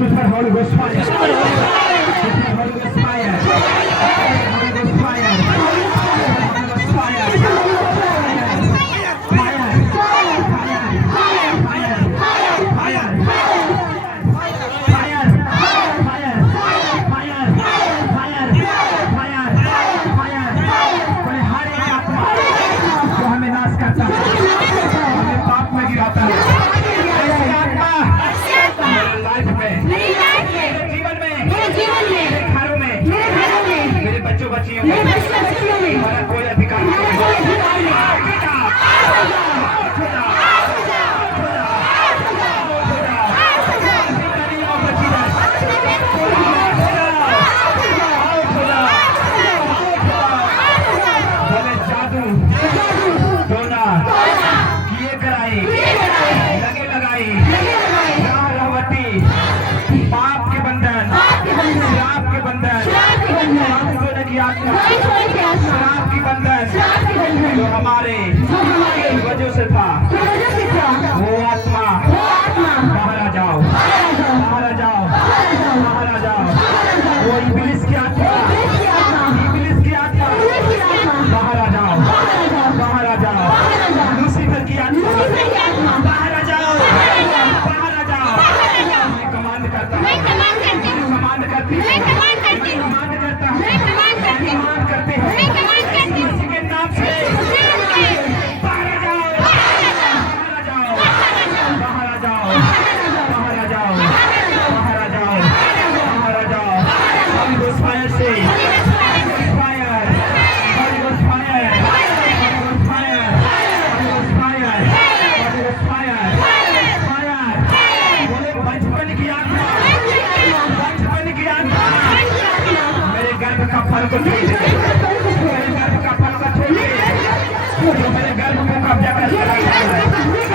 तुझ पर Holi ghost fire, तुझ पर Holi ghost fire, Holi ghost fire, Holi ghost fire, हमारा कोई अधिकार जादू टोना किए कराई लगे लगाई राहवती पाप के बंधन श्राप के बंधन शराब की बंधन जो हमारे वजह से था वो आत्मा बाहर आ जाओ, बाहर आ जाओ, बाहर आ जाओ। वो इब्लिस की आत्मा, इब्लिस की आत्मा बाहर आ जाओ, बाहर आ जाओ। लूसीफर की आत्मा बाहर आ जाओ, बाहर आ जाओ। मैं कमांड करता हूँ, मैं कमांड करती हूँ, मैं कमांड करता हूँ, कमांड करते हैं इसी के नाम से बाहर आ जाओ, बाहर आ जाओ, बाहर आ जाओ, बाहर आ जाओ, बाहर आ जाओ, बाहर आ जाओ। होली घोस्ट फायर से fire, Holi ghost fire, Holi ghost fire, Holi ghost fire, Holi ghost fire, fire. बोले बचपन की आत्मा, बचपन की आत्मा मेरे गर्भ का फल को छोड़ दे, मेरे गर्भ का फल को छोड़ दे, जो मेरे गर्भ को कब्जा कर रहा है।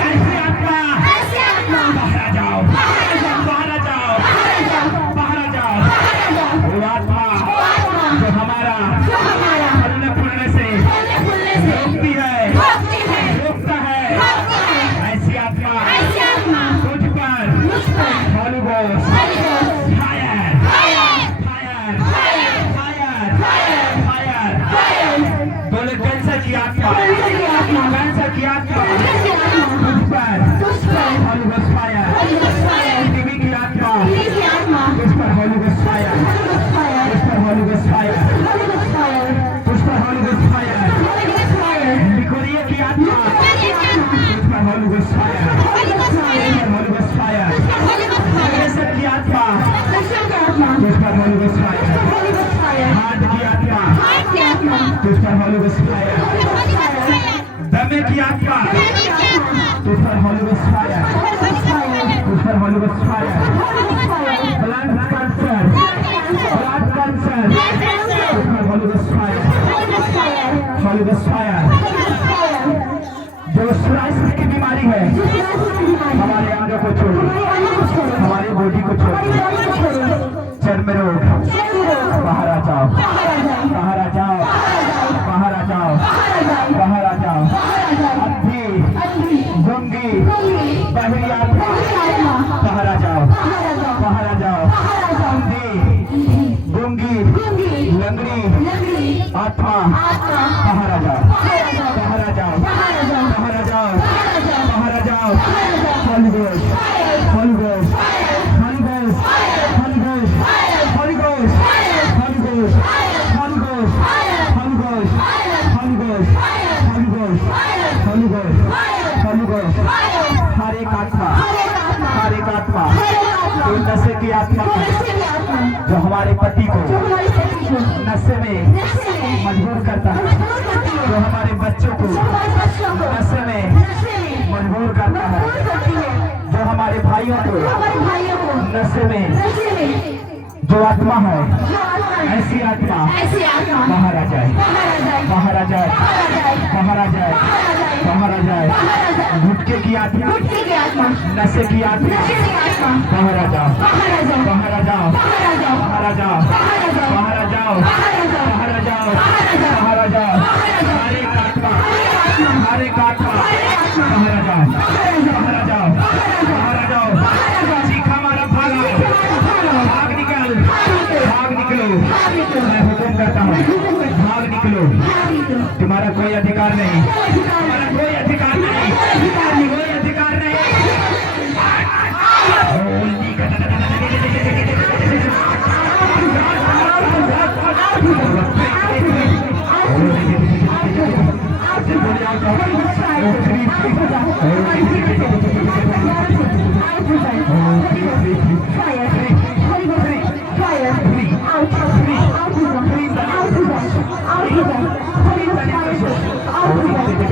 ऐसी आत्मा बाहर आ जाओ, बाहर आ जाओ, बाहर आ जाओ। वो आत्मा जो हमारा फलने फूलने से रोकती है, रोकता है, ऐसी आत्मा तुझ पर Holi ghost fire, fire, fire, fire. बोले कैंसर की आत्मा, कैंसर की आत्मा तुझ पर होली घोस्ट फायर, टीबी की आत्मा तुझ पर होली घोस्ट फायर, तुझ पर होली घोस्ट फायर, तुझ पर होली घोस्ट फायर। लिकोरिया की आत्मा तुझ पर Holi ghost fire, Holi ghost fire. Cancer की आत्मा तुझ पर होली घोस्ट फायर, हार्ट की आत्मा तुझ पर होली घोस्ट फायर, दमे की आत्मा तुझ पर होली घोस्ट फायर, तुझ पर Holi ghost fire. Blood cancer, blood cancer तुझ पर Holi ghost fire, Holi ghost fire. जो सोराइसिस की बीमारी है हमारे आंखों को छोड़ो, हमारे बॉडी को छोड़ो। चर्म रोग बाहर आ जाओ, बाहर आ जाओ, बाहर आ जाओ, बाहर आ जाओ। अद्धी, गुंगी, बहरी आत्मा बाहर आ जाओ, बाहर आ जाओ। अंधी, गुंगी, लंगड़ी आत्मा बाहर आ जाओ, बाहर आ जाओ, बाहर आ जाओ, बाहर आ जाओ। Holy Ghost, Holy Ghost, Holy Ghost, Holy Ghost, Holy Ghost, Holy Ghost, Holy Ghost, Holy Ghost, Holy Ghost, Holy Ghost, Holy Ghost, Holy Ghost. हर एक आत्मा, हर एक आत्मा जो नशे की आत्मा जो हमारे पति को नशे में मजबूर करता है, जो हमारे बच्चों को नशे में मजबूर करता है, जो हमारे भाइयों को नशे में जो आत्मा है, ऐसी आत्मा बाहर आ जाए, बाहर आ जाए, बाहर आ जाए, बाहर आ जाए। गुटके की आत्मा, नशे की आत्मा बाहर आ जाओ, बाहर आ जाओ, बाहर आ जाओ, बाहर आ जाओ, बाहर आ जाओ, बाहर आ जाओ। हर एक आत्मा, हर एक आत्मा बाहर आ जाओ, बाहर आ जाओ, बाहर आ जाओ। चीखा मारा भागा हमारा कोई अधिकार नहीं, हमारा कोई अधिकार नहीं, कोई अधिकार नहीं। Out.